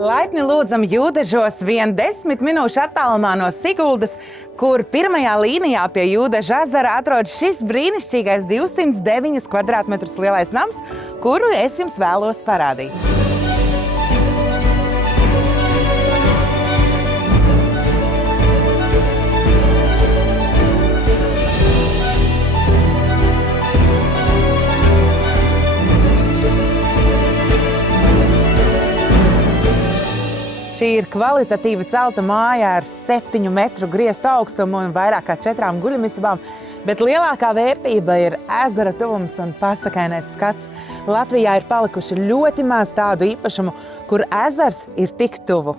Laipni lūdzam Jūdežos 10 minūšu attālumā no Siguldas, kur pirmajā līnijā pie Jūdeža ezera atrodas šis brīnišķīgais 209 kvadrātmetrus lielais nams, kuru es jums vēlos parādīt. Šī ir kvalitatīva celta māja ar 7 metru griestu augstumu un vairāk kā 4 guļamistabām, bet lielākā vērtība ir ezera tuvums un pasakainais skats. Latvijā ir palikuši ļoti maz tādu īpašumu, kur ezers ir tik tuvu.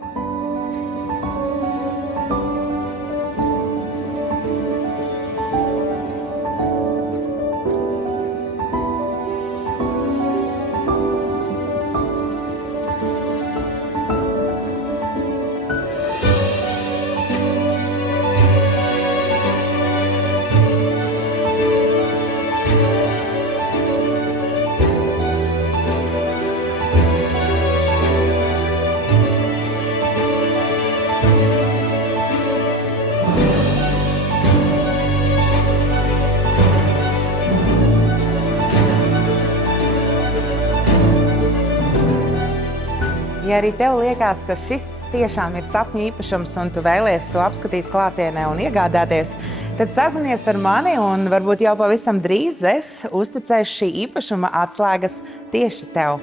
Ja arī tev liekas, ka šis tiešām ir sapņu īpašums un tu vēlies to apskatīt klātienē un iegādāties, tad sazinies ar mani un varbūt jau pavisam drīz es uzticēšu šī īpašuma atslēgas tieši tev.